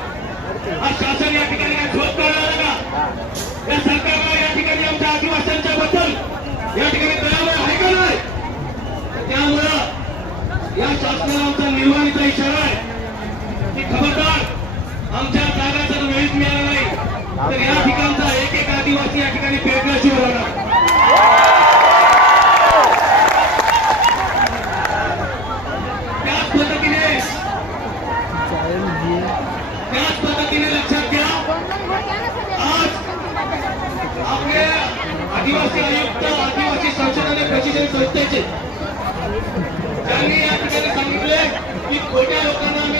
शासन या ठिकाणी काय झोप करणार का या सरकारला या ठिकाणी आमच्या आदिवासींच्या बद्दल या ठिकाणी दयावर आहे का नाही त्यामुळं या शासनाला आमचा निर्वाणीचा इशारा आहे. की खबरदार. आमच्या जागा जर वेळीच मिळाला नाही. तर या ठिकाणचा एक एक आदिवासी या ठिकाणी पेरण्याची राहणार आदिवासी आयुक्त आदिवासी संशोधन प्रशिक्षण संस्थेचे त्यांनी या ठिकाणी सांगितले की खोट्या लोकांना आम्ही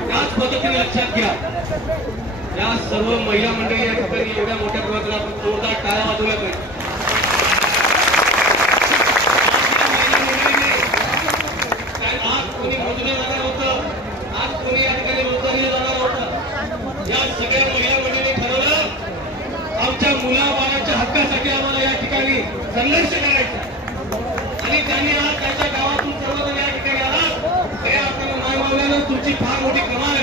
त्याच पद्धतीने लक्षात घ्या. या सर्व महिला मंडळी या ठिकाणी एवढ्या मोठ्या प्रमाणात आपण जोरदार टाळ्या वाजवल्या पाहिजे आज कोणी या ठिकाणी या सगळ्या महिला मंडळीने ठरवलं आमच्या हक्कासाठी आम्हाला या ठिकाणी संघर्ष करायचा आणि त्यांनी উচিত ভাঙ উঠি প্রমাণ